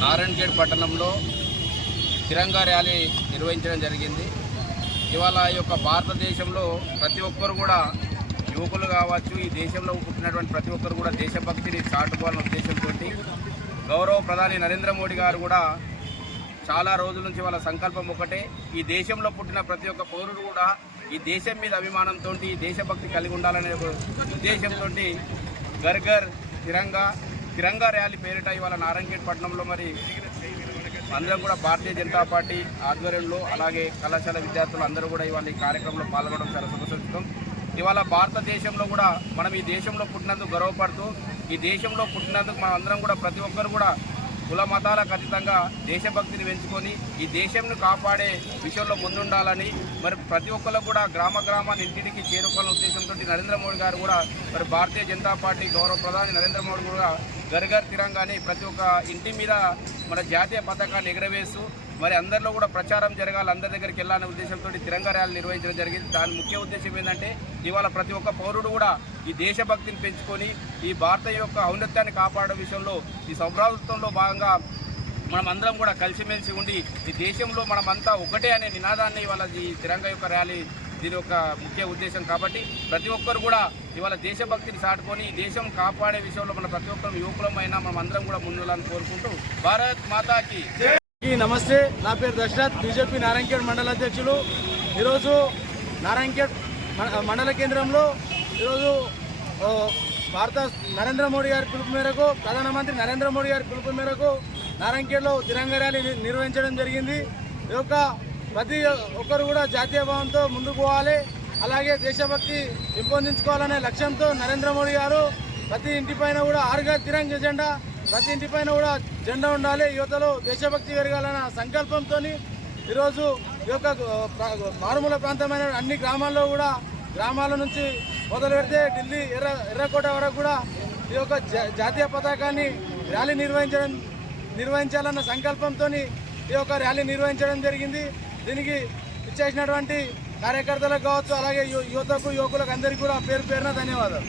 పట్టణంలో తిరంగా ర్యాలీ నిర్వహించడం జరిగింది. ఇవాళ ఈ యొక్క భారతదేశంలో ప్రతి ఒక్కరు కూడా యువకులు కావచ్చు ఈ దేశంలో పుట్టినటువంటి ప్రతి ఒక్కరు కూడా దేశభక్తిని చాటుకోవాలనే ఉద్దేశంతో గౌరవ ప్రధాని నరేంద్ర మోడీ గారు కూడా చాలా రోజుల నుంచి వాళ్ళ సంకల్పం ఒకటే. ఈ దేశంలో పుట్టిన ప్రతి ఒక్క పౌరుడు కూడా ఈ దేశం మీద అభిమానంతో ఈ దేశభక్తి కలిగి ఉండాలనే ఉద్దేశంతో గర్గర్ తిరంగా తిరంగా ర్యాలీ పేరిట ఇవాళ నారాయణఖేడ్ పట్టణంలో మరి అందరం కూడా భారతీయ జనతా పార్టీ ఆధ్వర్యంలో అలాగే కళాశాల విద్యార్థులు అందరూ కూడా ఇవాళ ఈ కార్యక్రమంలో పాల్గొనడం చాలా శుభసూచకం ఇవాళ భారతదేశంలో కూడా మనం ఈ దేశంలో పుట్టినందుకు గర్వపడుతూ ఈ దేశంలో పుట్టినందుకు మనం అందరం కూడా ప్రతి ఒక్కరు కూడా కుల మతాలకు అతీతంగా దేశభక్తిని పెంచుకొని ఈ దేశంను కాపాడే విషయంలో ముందుండాలని మరి ప్రతి ఒక్కరు కూడా గ్రామ గ్రామాన్ని ఇంటికి చేరుకోవాలనే ఉద్దేశంతో నరేంద్ర మోడీ గారు కూడా మరి భారతీయ జనతా పార్టీ గౌరవ ప్రధాని నరేంద్ర మోడీ కూడా గర్గర్ తిరంగాని ప్రతి ఒక్క ఇంటి మీద మన జాతీయ పథకాన్ని ఎగరవేస్తూ మరి అందరిలో కూడా ప్రచారం జరగాలి అందరి దగ్గరికి వెళ్ళాలనే ఉద్దేశంతో తిరంగా ర్యాలీ నిర్వహించడం జరిగింది. దాని ముఖ్య ఉద్దేశం ఏంటంటే ఇవాళ ప్రతి ఒక్క పౌరుడు కూడా ఈ దేశభక్తిని పెంచుకొని ఈ భారత యొక్క ఔన్నత్యాన్ని కాపాడే విషయంలో ఈ సౌభ్రాతృత్వంలో భాగంగా మనం అందరం కూడా కలిసిమెలిసి ఉండి ఈ దేశంలో మనమంతా ఒకటే అనే నినాదాన్ని ఇవాళ ఈ తిరంగ యొక్క ర్యాలీ దీని యొక్క ముఖ్య ఉద్దేశం కాబట్టి ప్రతి ఒక్కరు కూడా ఇవాళ దేశభక్తిని చాటుకొని ఈ దేశం కాపాడే విషయంలో మన ప్రతి ఒక్కరు యువకులమైనా మనం అందరం కూడా ముందులని కోరుకుంటూ భారత్ మాతాకి అందరికీ నమస్తే. నా పేరు దశరథ్. బీజేపీ నారాయణఖేడ్ మండల అధ్యక్షులు. ఈరోజు నారాయణఖేడ్ మండల కేంద్రంలో ఈరోజు భారత నరేంద్ర మోడీ గారి పిలుపు మేరకు ప్రధానమంత్రి నరేంద్ర మోడీ గారి పిలుపు మేరకు నారాయణఖేడ్లో తిరంగ ర్యాలీ ని- నిర్వహించడం జరిగింది. ఈ యొక్క ప్రతి ఒక్కరు కూడా జాతీయ భావంతో ముందుకు పోవాలి. అలాగే దేశభక్తి పెంపొందించుకోవాలనే లక్ష్యంతో నరేంద్ర మోడీ గారు ప్రతి ఇంటిపైన కూడా ఆరుగా తిరంగ ఎజెండా ప్రతి ఇంటిపైన కూడా జెండా ఉండాలి. యువతలో దేశభక్తి పెరగాలన్న సంకల్పంతో ఈరోజు ఈ యొక్క మారుమూల ప్రాంతమైన అన్ని గ్రామాల్లో కూడా గ్రామాల నుంచి మొదలు పెడితే ఢిల్లీ ఎర్ర ఎర్రకోట వరకు కూడా ఈ యొక్క జాతీయ పతాకాన్ని ర్యాలీ నిర్వహించడం నిర్వహించాలన్న సంకల్పంతో ఈ యొక్క ర్యాలీ నిర్వహించడం జరిగింది. దీనికి ఇచ్చేసినటువంటి కార్యకర్తలకు కావచ్చు అలాగే యువతకు యువకులకు అందరికీ కూడా పేరు పేరున ధన్యవాదాలు.